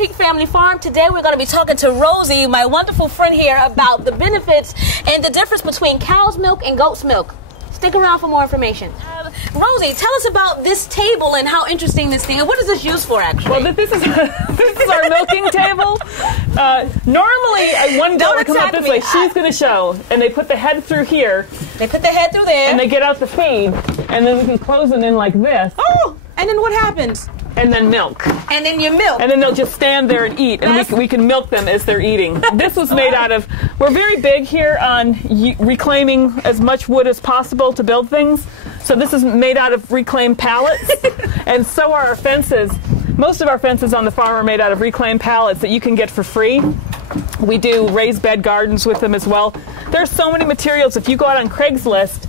Creek Family Farm. Today we're going to be talking to Rosie, my wonderful friend here, about the benefits and the difference between cow's milk and goat's milk. Stick around for more information. Rosie, tell us about this table and how interesting this thing is. What is this used for, actually? Well, this is our milking table. Normally, one goat would come up this way. She's going to show. And they put the head through here. They put the head through there. And they get out the feed. And then we can close it in like this. Oh, and then what happens? And then milk. And then you milk. And then they'll just stand there and eat. And we can milk them as they're eating. This was made out of, we're very big here on reclaiming as much wood as possible to build things. So this is made out of reclaimed pallets. And so are our fences. Most of our fences on the farm are made out of reclaimed pallets that you can get for free. We do raised bed gardens with them as well. There's so many materials. If you go out on Craigslist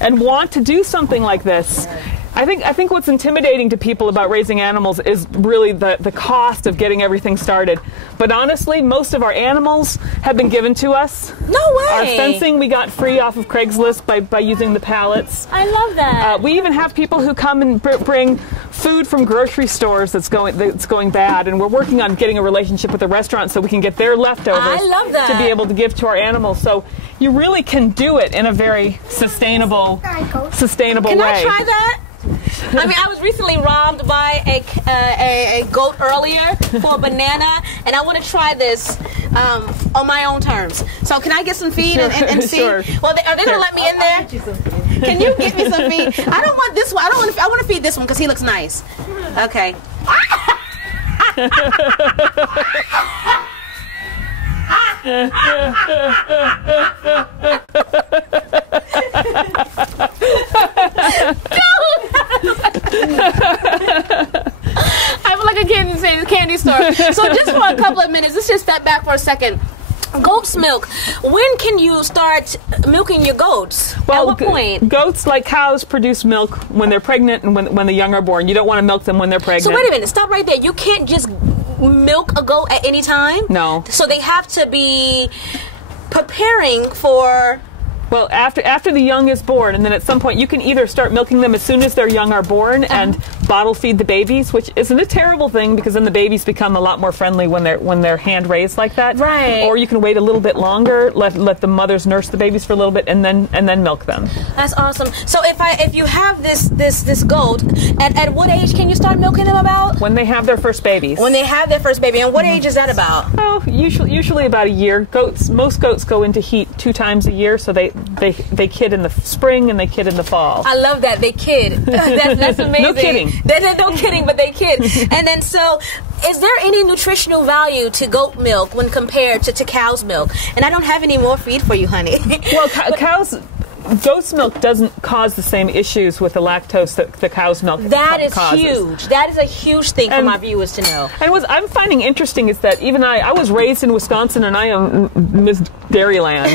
and want to do something like this, I think what's intimidating to people about raising animals is really the cost of getting everything started. But honestly, most of our animals have been given to us. No way! Our fencing we got free off of Craigslist by using the pallets. I love that. We even have people who come and bring food from grocery stores that's going bad, and we're working on getting a relationship with a restaurant so we can get their leftovers. I love that. To be able to give to our animals. So you really can do it in a very sustainable way. Can I try that? I mean, I was recently robbed by a goat earlier for a banana, and I want to try this on my own terms. So can I get some feed and see? Sure. Well, are they going to let me in there? Can you get me some feed? I don't want this one. I want to feed this one because he looks nice. Okay. I feel like a kid in a candy store. So just for a couple of minutes, let's just step back for a second. Goat's milk. When can you start milking your goats? Well, at what point? Goats, like cows, produce milk when they're pregnant and when the young are born. You don't want to milk them when they're pregnant. So wait a minute. Stop right there. You can't just milk a goat at any time? No. So they have to be preparing for... Well, after the young is born, and then at some point you can either start milking them as soon as their young are born and bottle feed the babies, which isn't a terrible thing because then the babies become a lot more friendly when they're hand raised like that. Right. Or you can wait a little bit longer, let the mothers nurse the babies for a little bit, and then milk them. That's awesome. So if you have this goat, at what age can you start milking them about? When they have their first babies. When they have their first baby, and what age is that about? Oh, usually about a year. Most goats go into heat 2 times a year, so they kid in the spring and they kid in the fall. I love that. They kid. That's amazing. No kidding. No kidding, but they kid. And then so, is there any nutritional value to goat milk when compared to cow's milk? And I don't have any more feed for you, honey. Well, goat's milk doesn't cause the same issues with the lactose that the cow's milk causes. That is huge. That is a huge thing for my viewers to know. And what I'm finding interesting is that even I was raised in Wisconsin and I am Miss Dairyland.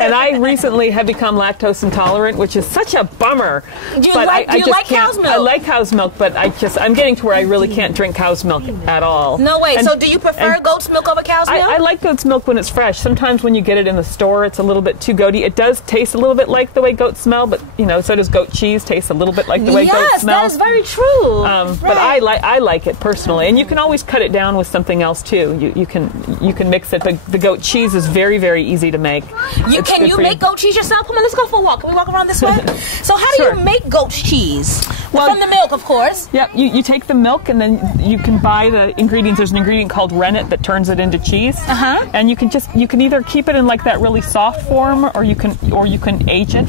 And I recently have become lactose intolerant, which is such a bummer. Do you like cow's milk? I like cow's milk, but I'm getting to where I really can't drink cow's milk at all. No way. So do you prefer goat's milk over cow's milk? I like goat's milk when it's fresh. Sometimes when you get it in the store, it's a little bit too goaty. It does taste a little bit like the way goats smell, but so does goat cheese. Tastes a little bit like the way goats smell. Yes, that is very true. But I like it personally, and you can always cut it down with something else too. You can mix it. The goat cheese is very, very easy to make. Can you make goat cheese yourself? Come on, let's go for a walk. Can we walk around this way? So how do you make goat cheese? Well, from the milk, of course. Yeah, you take the milk and then you can buy the ingredients. There's an ingredient called rennet that turns it into cheese. And you can either keep it in like that really soft form, or you can age it.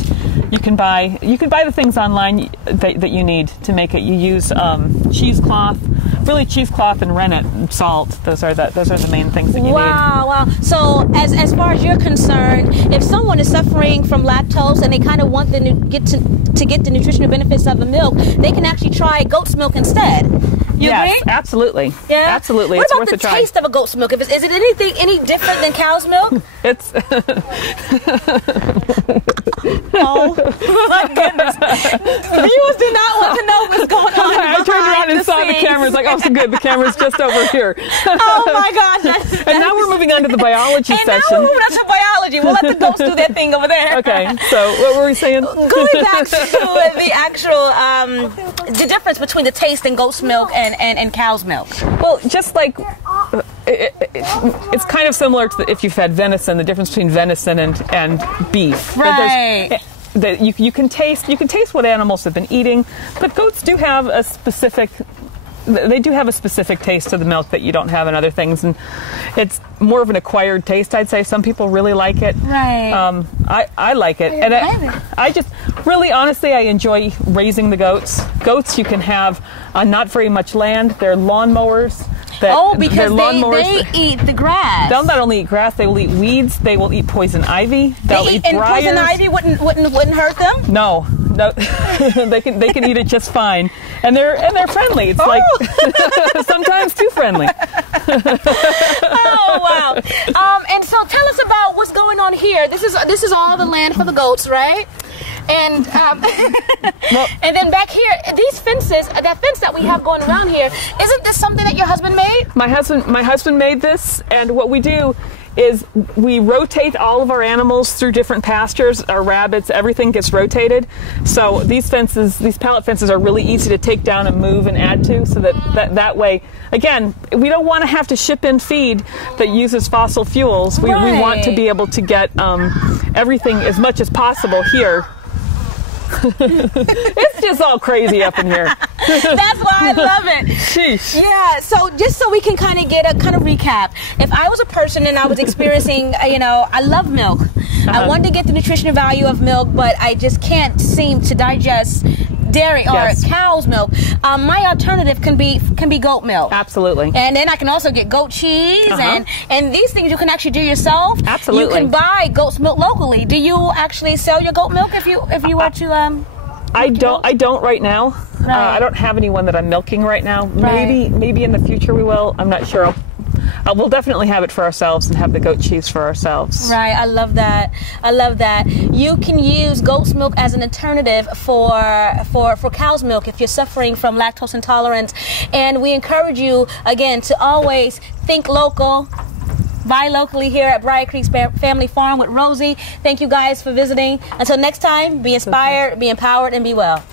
You can buy the things online that you need to make it. You use cheesecloth, cheesecloth and rennet and salt. Those are the main things that you need. Wow. So as far as you're concerned, if someone is suffering from lactose and they kind of want to get the nutritional benefits of the milk, they can actually try goat's milk instead. You agree? Absolutely. Yeah, absolutely. What it's about worth the a try. taste of a goat's milk? Is it any different than cow's milk? It's. Oh my goodness! Viewers do not want to know what's going on. I turned around and saw the camera. It's like, oh, so good. The camera's just over here. Oh my gosh! And now we're moving on to the biology section. And now we're moving on to biology. We'll let the goats do their thing over there. Okay. So what were we saying? Going back to the actual the difference between the taste in goat's milk and cow's milk. Well, just like it's kind of similar to if you fed venison, the difference between venison and beef. Right. That you can taste what animals have been eating, but goats do have a specific taste to the milk that you don't have in other things, and it's more of an acquired taste, I'd say. Some people really like it. Right. I like it, and I just really, honestly, I enjoy raising the goats. Goats you can have on not very much land. They're lawnmowers. Because they eat the grass. They'll not only eat grass, they will eat weeds. They will eat poison ivy. They'll eat briars. And poison ivy wouldn't hurt them? No, they can eat it just fine, and they're friendly. It's like sometimes too friendly. Oh wow! And so tell us about what's going on here. This is all the land for the goats, right? And and then back here, these fences, that fence that we have going around here, isn't this something that your husband made? My husband made this, and what we do is we rotate all of our animals through different pastures. Our rabbits, everything gets rotated. So these pallet fences are really easy to take down and move and add to, so that way, again, we don't want to have to ship in feed that uses fossil fuels. We want to be able to get everything as much as possible here. It's just all crazy up in here. That's why I love it. Sheesh. Yeah, so just so we can kind of get a recap. If I was a person and I was experiencing, I love milk. I wanted to get the nutritional value of milk, but I just can't seem to digest dairy or cow's milk. My alternative can be goat milk. Absolutely. And then I can also get goat cheese and these things you can actually do yourself. Absolutely. You can buy goat's milk locally. Do you actually sell your goat milk if you were to I don't right now. Right. I don't have anyone that I'm milking right now. Right. Maybe in the future we will. I'm not sure. We'll definitely have it for ourselves and have the goat cheese for ourselves. Right, I love that. I love that. You can use goat's milk as an alternative for cow's milk if you're suffering from lactose intolerance. And we encourage you, again, to always think local. Buy locally here at Brier Creek Family Farm with Rosie. Thank you guys for visiting. Until next time, be inspired, be empowered, and be well.